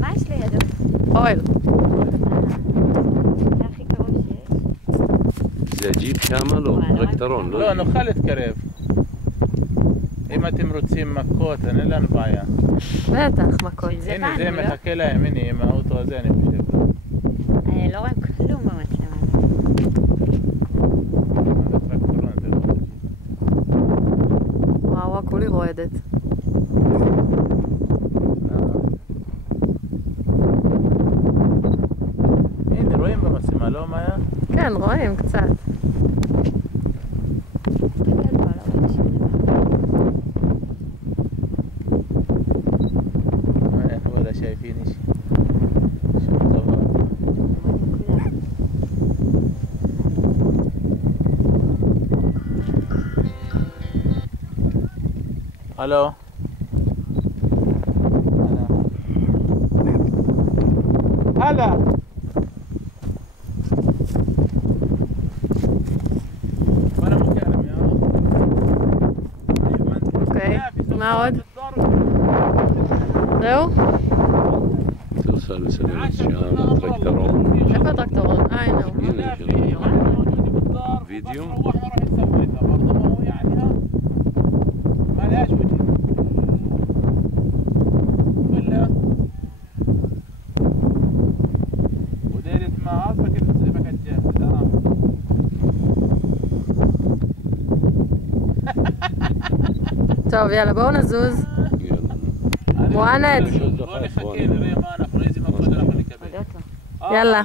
מה יש לידו? אוהל. זה הכי קרוב שיש. זה ג'יפ שמה? לא, טרקטרון. לא, נוכל להתקרב. אם אתם רוצים מכות, אין לנו בעיה. בטח, מכות. הנה, זה מחכה להם, הנה, עם האוטו הזה אני חושב. לא רואים כלום במצלמה. וואו, כולי רועדת. הנה, רואים במצלמה, לא מאיה? כן, רואים קצת. ولا شايفين شيء شو طبعا الو هلا وانا مكالم يا אוקיי, מה עוד? זהו? תרסל וסלמת שם הטרקטרון. איפה הטרקטורון? הנה הוא. הנה וידאו. ودايرة ما عارفة كيف زي ما كانت جاهزة טוב, יאללה, בואו נזוז. מואנד. בוא נחכה, נראה מה אנחנו, איזה מקום אנחנו נקבל. יאללה.